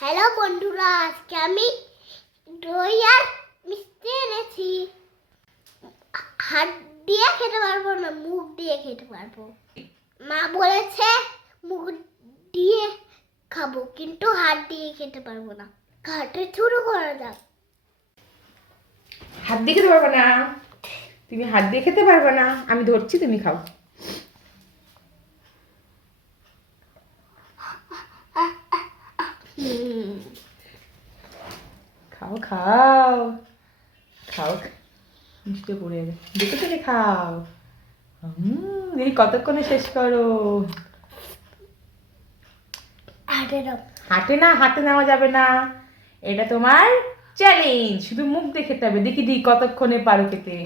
Hello বন্ধুরা, আজকে আমি দই আর মিষ্টি এনেছি। হাত দিয়ে খেতে পারবো না, মুখ দিয়ে খেতে পারবো। মা বলেছে মুখ দিয়ে খাবো, কিন্তু হাত দিয়ে খেতে পারবো না। খাটে শুরু করা যাক। হাত দিয়ে খেতে পারবে না, তুমি হাত দিয়ে খেতে পারবে না, আমি ধরছি, তুমি খাও। খাও খাও খাও, মিষ্টি পড়ে যাবে, দেখে দেখে খাও। এই কতক্ষণে শেষ করো। হাতে না, হাতে নেওয়া যাবে না, এটা তোমার চ্যালেঞ্জ। শুধু মুখ দিয়ে খেতে হবে, দেখি দি কতক্ষণে পারো খেতে।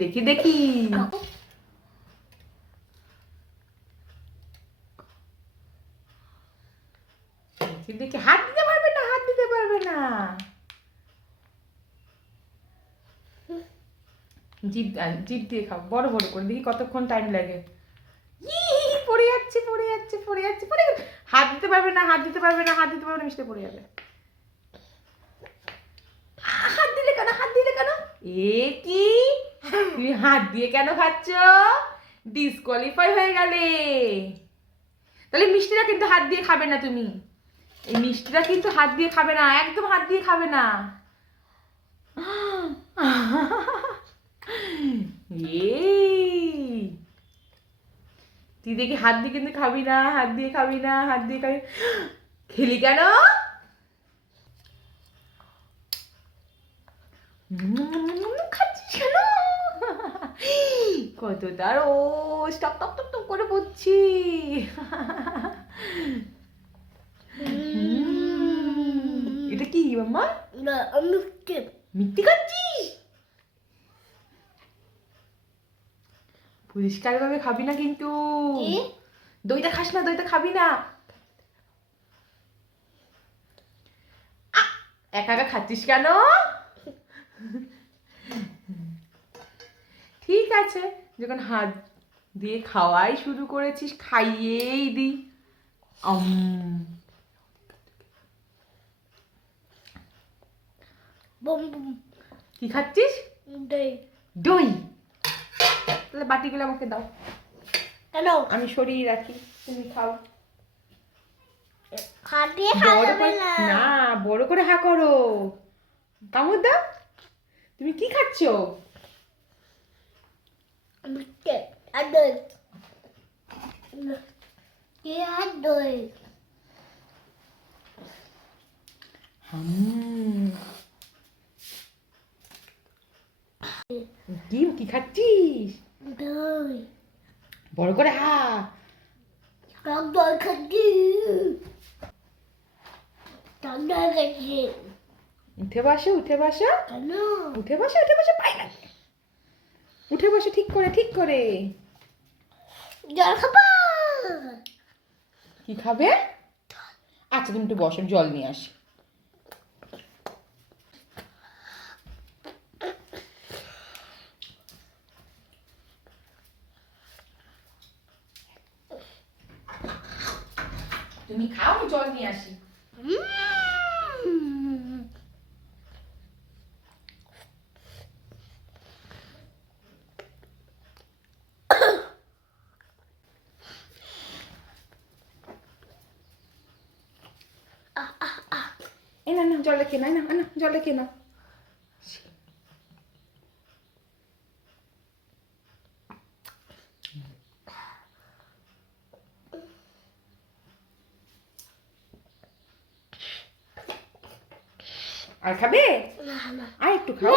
দেখি দেখি দেখি দেখি, হাত দিতে পারবে না, হাত দিতে পারবে না। জিভ জিভ দিয়ে খাও, বড় বড় করে, দেখি কতক্ষণ টাইম লাগে। পড়ে যাচ্ছে পড়ে যাচ্ছে পড়ে যাচ্ছে পড়ে যাচ্ছে। হাত দিতে পারবে না, হাত দিতে পারবে না, হাত দিতে পারবে না, মিষ্টি পড়ে যাবে। হাত দিলে কেন, হাত দিলে কেন? এ কি, তুমি হাত দিয়ে কেন খাচ্ছ? ডিসকোয়ালিফাই হয়ে গেলে। তাহলে মিষ্টিটা কিন্তু হাত দিয়ে খাবে না তুমি। এই মিষ্টিটা কিন্তু হাত দিয়ে খাবে না, একদম হাত দিয়ে খাবে না। তুই দেখি হাত দিয়ে কিন্তু খাবি না, হাত দিয়ে খাবি না, হাত দিয়ে খাবি। খেলি কেন? খাচ্ছিস কেন? কত তার ও টপ টপ টপ টপ করে পড়ছি। এটা কি মাম্মা? মিথ্যে খাচ্ছিস? পরিষ্কার ভাবে খাবি না কিন্তু। দইটা খাস না, দইটা খাবি না। একা একা খাচ্ছিস কেন? ঠিক আছে, যখন হাত দিয়ে খাওয়াই শুরু করেছিস, খাইয়েই দি। কি খাচ্ছিস? দই। দই? তাহলে বাটিগুলো আমাকে দাও, কেন? আমি সরিয়ে রাখি, তুমি খাও। হাত দিয়ে খাওয়া যাবে না। না, বড় করে হা করো, কামড় দাও। তুমি কি খাচ্ছ? মিষ্টি আর দই। মিষ্টি আর দই। কি কি খাচ্ছিস? দই। বড় করে হা। টক দই খাচ্ছি। টক দই খাচ্ছি। উঠে বসো, উঠে বসো, কেন? উঠে বসো, উঠে বসো, পাই না। উঠে বসো, ঠিক করে, ঠিক করে। জল খাবো। কি খাবে? আচ্ছা তুমি একটু বসো, জল নিয়ে আসি। তুমি খাও, আমি জল নিয়ে আসি। এই না, না জল রেখে না, না না জল রেখে না। আর খাবে? আর একটু খাও।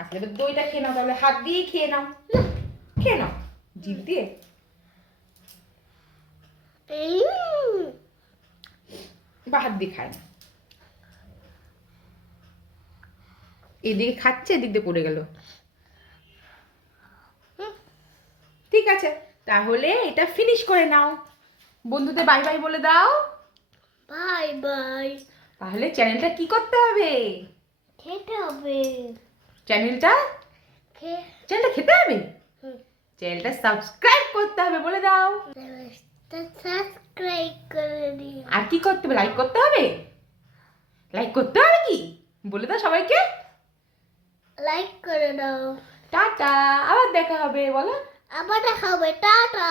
আচ্ছা এবার দইটা খেয়ে নাও, তাহলে হাত দিয়ে খেয়ে নাও, খেয়ে নাও জিভ দিয়ে। বা হাত দিয়ে খায় না, এদিকে খাচ্ছে, এদিক দিয়ে পড়ে গেল। ঠিক আছে, তাহলে এটা ফিনিশ করে নাও। বন্ধুদের বাই বাই বলে দাও। Bye bye. তাহলে চ্যানেলটা কি করতে হবে? খেতে হবে। চ্যানেলটা চ্যানেলটা খেতে হবে, হুম। চ্যানেলটা সাবস্ক্রাইব করতে হবে, বলে দাও। সাবস্ক্রাইব করে দিও। আর কি করতে হবে? লাইক করতে হবে, লাইক করতে হবে কি বলে দাও সবাইকে। লাইক করে দাও। টাটা, আবার দেখা হবে, বলো। আবার দেখা হবে, টাটা।